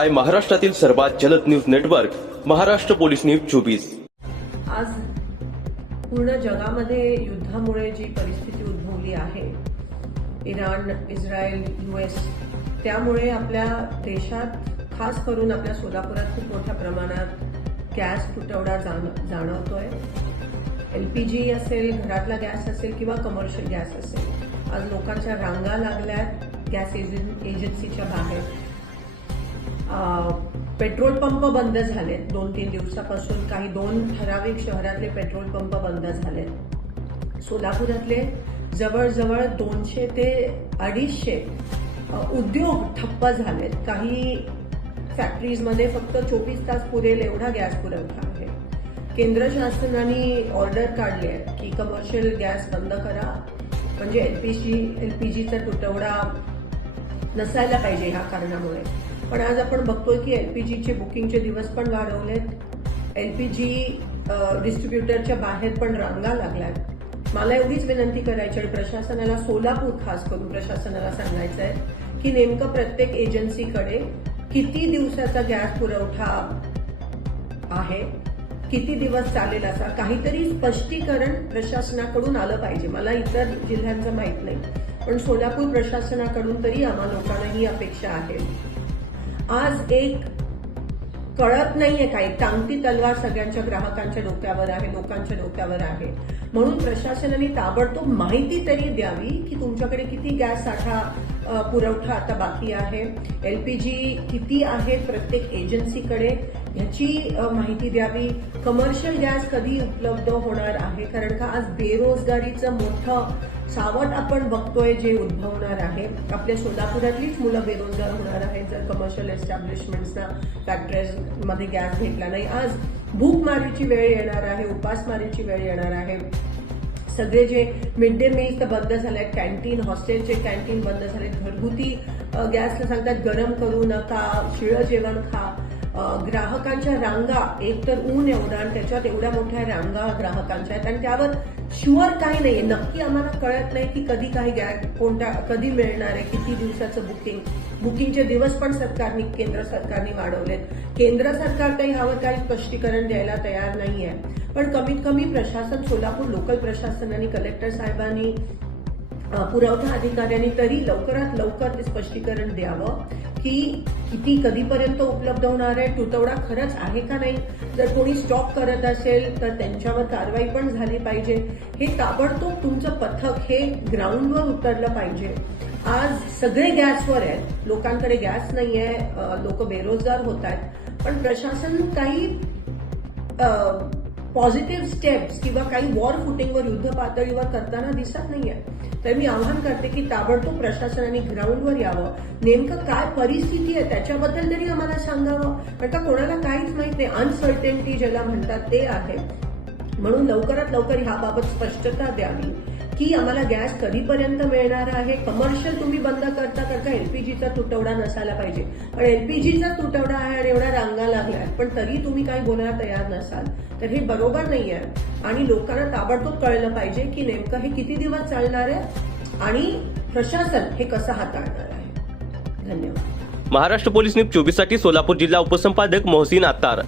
पाहताय महाराष्ट्रातील सर्वात जलद news network Maharashtra police news 24। आज पूर्ण जगामध्ये युद्धामुळे जी परिस्थिती उद्भवली आहे, इराण, इस्रायल, US, त्यामुळे आपल्या देशात खास करून आपल्या सोलापुरात खूप मोठ्या प्रमाणात गॅस तुटवडा जाणवतोय। LPG असेल, घरातला गॅस असेल किंवा कमर्शियल गॅस असेल, आज लोकांच्या रांगा लागल्यात गॅस एजन्सीच्या बाहेर। पेट्रोल पंप बंद झालेत 2-3 दिवसापासून, काही 2 ठराविक शहरातले पेट्रोल पंप बंद झालेत। सोलापुरातले जवळजवळ 200 ते 250 उद्योग ठप्प झालेत। काही फॅक्टरीजमध्ये फक्त 24 तास पुरेल एवढा गॅस पुरवठा आहे। केंद्र शासनाने ऑर्डर काढली आहे की कमर्शियल गॅस बंद करा, म्हणजे LPGचा तुटवडा नसायला पाहिजे ह्या कारणामुळे। पण आज आपण बघतोय की LPGचे बुकिंगचे दिवस पण वाढवलेत, LPG डिस्ट्रीब्युटरच्या बाहेर पण रांगा लागल्यात। मला एवढीच विनंती करायची आणि प्रशासनाला, सोलापूर खास करून प्रशासनाला सांगायचं आहे की नेमकं प्रत्येक एजन्सीकडे किती दिवसाचा गॅस पुरवठा आहे, किती दिवस चालेल, असा काहीतरी स्पष्टीकरण प्रशासनाकडून आलं पाहिजे। मला इतर जिल्ह्यांचं माहित नाही, पण सोलापूर प्रशासनाकडून तरी आम्हा लोकांना ही अपेक्षा आहे। आज एक कळत नाहीये, काही टांगती तलवार सगळ्यांच्या ग्राहकांच्या डोक्यावर आहे, लोकांच्या डोक्यावर आहे। म्हणून प्रशासनाने ताबडतोब माहिती तरी द्यावी की तुमच्याकडे किती गॅस साठा पुरवठा आता बाकी आहे, LPG किती आहे प्रत्येक एजन्सीकडे, ह्याची माहिती द्यावी। कमर्शियल गॅस कधी उपलब्ध होणार आहे, कारण का आज बेरोजगारीचं मोठं सावट आपण बघतोय जे उद्भवणार आहे। आपल्या सोलापुरातलीच मुलं बेरोजगार होणार आहेत जर कमर्शियल एस्टॅब्लिशमेंट्सना, फॅक्टरीजमध्ये गॅस भेटला नाही। आज भूकमारीची वेळ येणार आहे, उपासमारीची वेळ येणार आहे। सगळे जे मिड डे मील्स तर बंद झालेत, कॅन्टीन, हॉस्टेलचे कॅन्टीन बंद झालेत, घरगुती गॅसला सांगतात गरम करू नका, शिळं जेवण खा। ग्राहकांच्या रांगा, एक तर ऊन एवढं आणि त्याच्यात एवढ्या मोठ्या रांगा ग्राहकांच्या आहेत आणि त्यावर शुअर काही नाहीये, नक्की आम्हाला कळत नाही की कधी काही गॅस कधी मिळणार आहे, किती दिवसाचं बुकिंगचे दिवस पण केंद्र सरकारने वाढवलेत। केंद्र सरकार काही ह्यावर काही स्पष्टीकरण द्यायला तयार नाहीये, पण कमीत कमी प्रशासन, सोलापूर लोकल प्रशासनाने, कलेक्टर साहेबांनी, पुरवठा अधिकाऱ्यांनी तरी लवकरात लवकर ते स्पष्टीकरण द्यावं की किती कधीपर्यंत उपलब्ध होणार आहे, तुटवडा खरंच आहे का नाही। जर कोणी स्टॉक करत असेल तर त्यांच्यावर कारवाई पण झाली पाहिजे। हे ताबडतोब तुमचं पथक हे ग्राउंडवर उतरलं पाहिजे। आज सगळे गॅसवर आहेत, लोकांकडे गॅस नाहीये, लोक बेरोजगार होत आहेत, पण प्रशासन काही पॉझिटिव्ह स्टेप्स किंवा काही वॉर फुटिंगवर, युद्ध पातळीवर करताना दिसत नाहीये। तर मी आवाहन करते की ताबडतोब प्रशासनाने ग्राउंडवर यावं, नेमकं काय परिस्थिती आहे त्याच्याबद्दल तरी आम्हाला सांगावं, कारण का कोणाला काहीच माहित नाही, अनसर्टेनिटी ज्याला म्हणतात ते आहे। म्हणून लवकरात लवकर ह्याबाबत स्पष्टता द्यावी की आम्हाला गॅस कधीपर्यंत मिळणार आहे। कमर्शियल तुम्ही बंद करता का LPGचा तुटवडा नसायला पाहिजे, पण LPGचा तुटवडा आहे आणि एवढ्या रांगा लागल्या, पण तरी तुम्ही काही बोलायला तयार नसाल, तर हे बरोबर नाहीये। आणि लोकांना ताबडतोब कळलं पाहिजे की नेमकं हे किती दिवस चालणार आहे आणि प्रशासन हे कसं हाताळणार आहे। धन्यवाद। महाराष्ट्र पोलीस न्यूज 24 साठी सोलापूर जिल्हा उपसंपादक मोहसिन अत्तार।